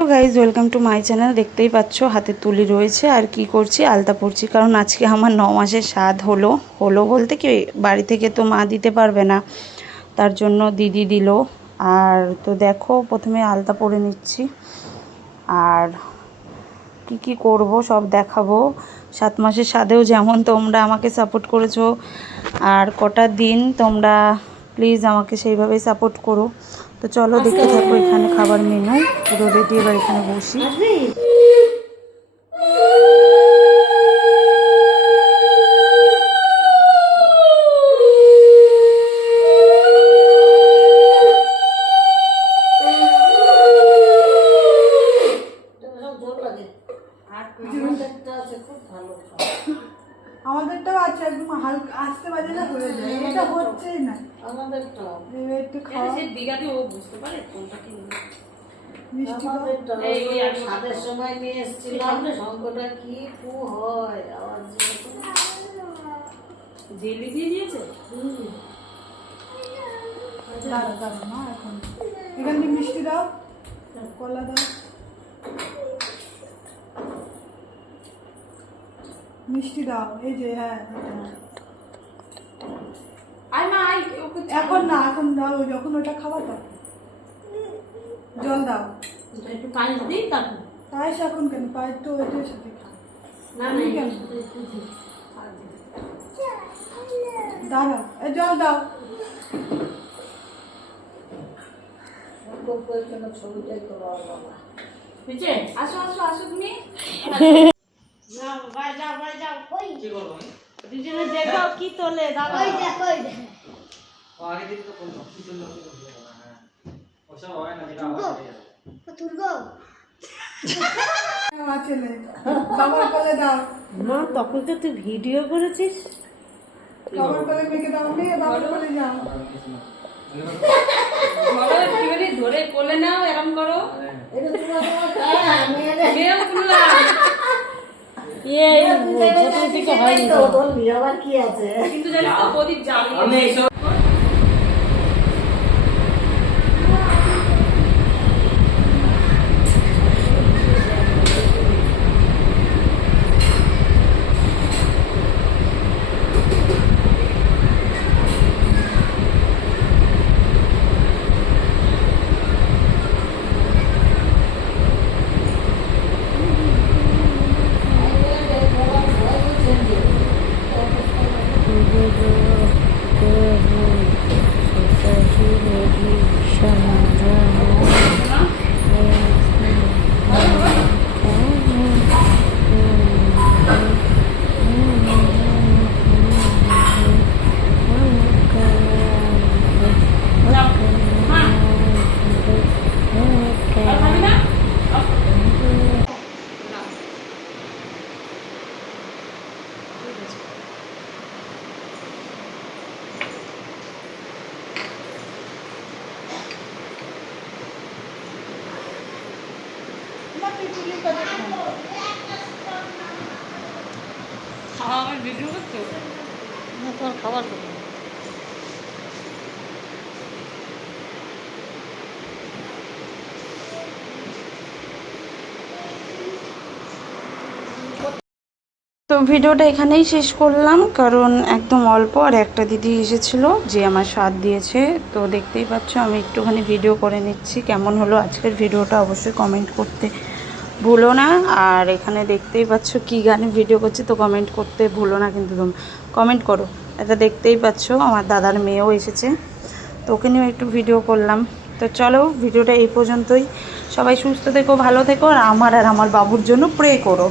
Guys welcome to my channel দেখতেই পাচ্ছ, হাতে তুলি রয়েছে। আর কি করছি? আলতা পড়ছি কারণ আজকে আমার ন মাসের স্বাদ হলো। হলো বলতে কি বাড়ি থেকে তো মা দিতে পারবে না। তার জন্য দিদি দিল। আর তো দেখো, প্রথমে আলতা পরে নিচ্ছি। আর কি কি করব, সব দেখাবো। সাত মাসের স্বাদেও যেমন তোমরা আমাকে সাপোর্ট করেছ। আর কটা দিন তোমরা প্লিজ আমাকে সেইভাবেই সাপোর্ট করো। তো চলো দেখতে থাকো এখানে খাবার মেনু পুরো রেডি এবার এখানে বসি। আমাদেরটাও আছে একদম হালকা আস্তে বাজলে হয়ে যায়। এটা হচ্ছেই না। এবার একটু খাওয়া। দীঘাতে ও বুঝতে পারে কোনটা কি মিষ্টি দাও। এই সাদের সময় নিয়ে এসেছিলাম। শঙ্কটা কি হয় আওয়াজ জেলি দিয়ে দিয়েছে? দাঁড়া দাঁড়া না এখন। এখান থেকে মিষ্টি দাও কলা দাও। মিষ্টি দাও এই যে হ্যাঁ ওকে এখন না এখন দাও যখন ওটা খাবার দাও। জল দাও। একটু পায়েস দিই তারপর। পায়েস এখন কেন? পায়েস তো ওইটার সাথে খাও না কেন? জল দাও। ছবিটাই তো বুঝছে আসো আসো আসো তুমি। কই দুজনে দেখো কি তোলে দাদা। কই দে কই দে আগে দিকে তো কোন কি জন্য ওসব হয় না যেটা আমার তুলগো মা তখন তো তুই ভিডিও করেছিস। ধরো কোলে নাও এরম করো। থেকে হয়নি কিন্তু জানিস তো প্রদীপ জ্বালিয়ে তো ভিডিওটা এখানেই শেষ করলাম, কারণ একদম অল্প আর একটা দিদি এসেছিল যে আমার স্বাদ দিয়েছে। তো দেখতেই পাচ্ছ, আমি একটুখানি ভিডিও করে নিচ্ছি। কেমন হলো আজকের ভিডিওটা অবশ্যই কমেন্ট করতে ভুলো না। আর এখানে দেখতেই পাচ্ছ কি গানে ভিডিও করছি, তো কমেন্ট করতে ভুলো না কিন্তু তুমি। কমেন্ট করো। এটা দেখতেই পাচ্ছ, আমার দাদার মেয়েও এসেছে। তো ওকে নিয়েও একটু ভিডিও করলাম। তো চলো ভিডিওটা এই পর্যন্তই। সবাই সুস্থ থেকো, ভালো থেকো, আর আমার আর আমার বাবুর জন্য প্রে করো।